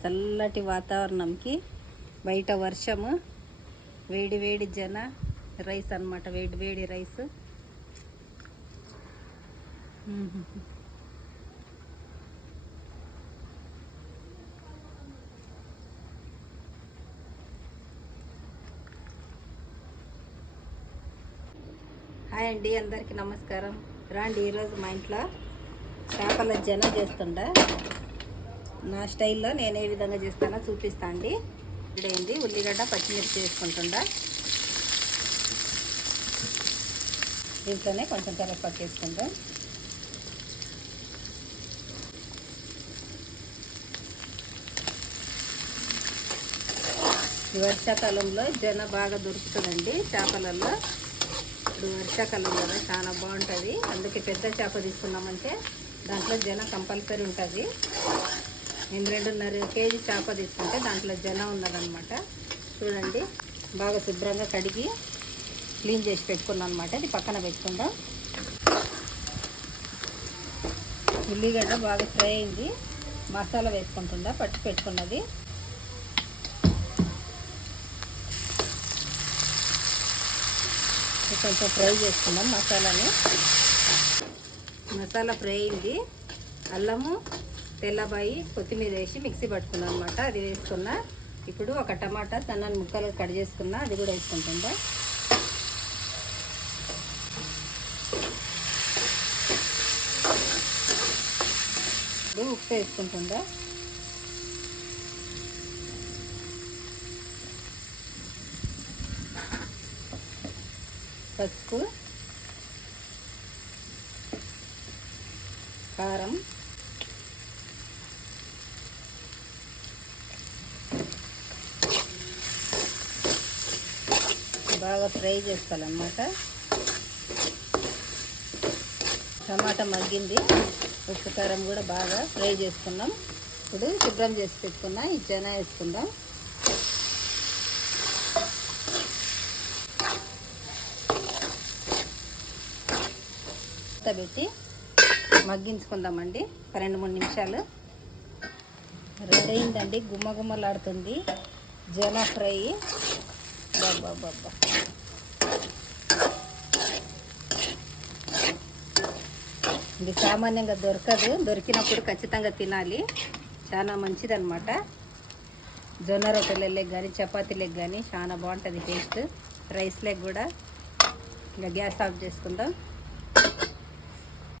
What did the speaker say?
చల్లటి వాతావరణంకి బయట వర్షము, వేడి వేడి రైస్ అన్నమాట. వేడి వేడి రైస్. హాయ్ అండి, అందరికీ నమస్కారం. రండి, ఈరోజు మా ఇంట్లో చేపల చేస్తుండా. నా స్టైల్లో నేను ఏ విధంగా చేస్తానో చూపిస్తా అండి. ఇదేంటి, ఉల్లిగడ్డ పచ్చిమిర్చి వేసుకుంటుండా. దీంట్లోనే కొంచెం కరివేపాకు వేసుకుంటాం. ఈ వర్షాకాలంలో బాగా దొరుకుతుందండి చేపలలో. ఇప్పుడు వర్షాకాలం కదా, చాలా బాగుంటుంది. అందుకే పెద్ద చేప తీసుకున్నామంటే దాంట్లో కంపల్సరీ ఉంటుంది. నేను 2.5 కేజీ చేప తీసుకుంటే దాంట్లో ఉన్నదన్నమాట. చూడండి, బాగా శుభ్రంగా కడిగి క్లీన్ చేసి పెట్టుకున్నాను అనమాట. ఇది పక్కన పెట్టుకుందాం. ఉల్లిగడ్డ బాగా ఫ్రై అయింది. మసాలా వేసుకుంటుందా, పచ్చి పెట్టుకున్నది. కొంచెం ఫ్రై చేసుకుందాం మసాలాని. మసాలా ఫ్రై అయింది. అల్లము, తెల్లబాయి, కొత్తిమీర వేసి మిక్సీ పట్టుకున్నాను అనమాట. అది వేసుకున్నా. ఇప్పుడు ఒక టమాటా సన్నని ముక్కలు కట్ చేసుకున్నా, అది కూడా వేసుకుంటుందా. ఇప్పుడు ఉప్పు వేసుకుంటుందా. పసుపు, కారం, బాగా ఫ్రై చేసుకోవాలన్నమాట. టమాటా మగ్గింది. ఉప్పు కారం కూడా బాగా ఫ్రై చేసుకున్నాం. ఇప్పుడు శుభ్రం చేసి పెట్టుకున్నా ఈ వేసుకుందాం. పెట్టి మగ్గించుకుందామండి. 2-3 నిమిషాలు. రెడీ అయిందండి. గుమ్మగుమ్మలాడుతుంది ఫ్రై. బాబా, ఇది సామాన్యంగా దొరకదు. దొరికినప్పుడు ఖచ్చితంగా తినాలి. చాలా మంచిదన్నమాట. జొన్న రొట్టెలకు కానీ చపాతీలకు కానీ చాలా బాగుంటుంది టేస్ట్. రైస్లకు కూడా. ఇంకా గ్యాస్ ఆఫ్ చేసుకుందాం.